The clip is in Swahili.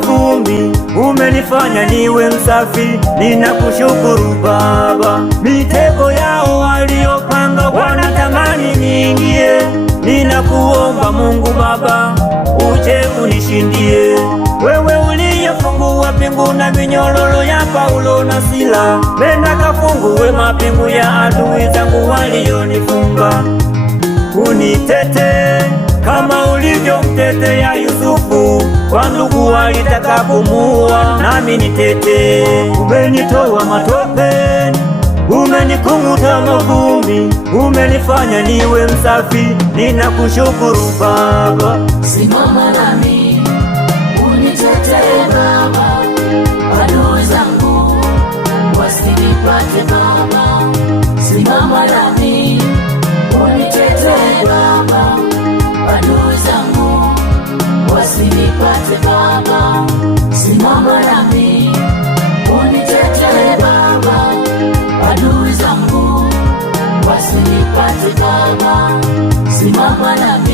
mavumbi, umenifanya niwe msafi. Ninakushukuru Baba. Mitego yao waliopanga wanatamani niingie, ninakuomba Mungu Baba, uje unishindie. Wewe uliyefungua pingu na minyororo ya Paulo na Sila, nenda kafungue mapingu ya adui zangu walionifunga. Unitete kama ulivyomtetea Yusufu, kwa ndugu walitaka kumuua, nami nitete. Umenitoa matopeni, umenikung'uta mavumbi, umenifanya niwe msafi. Ninakushukuru Baba. Simama nami unitetee Baba, adui zangu wasinipate Baba. Simama nami unitetee Baba, adui zangu wasinipate Baba. Simama nami unitetee Baba, adui zangu wasinipate Baba. Simama nami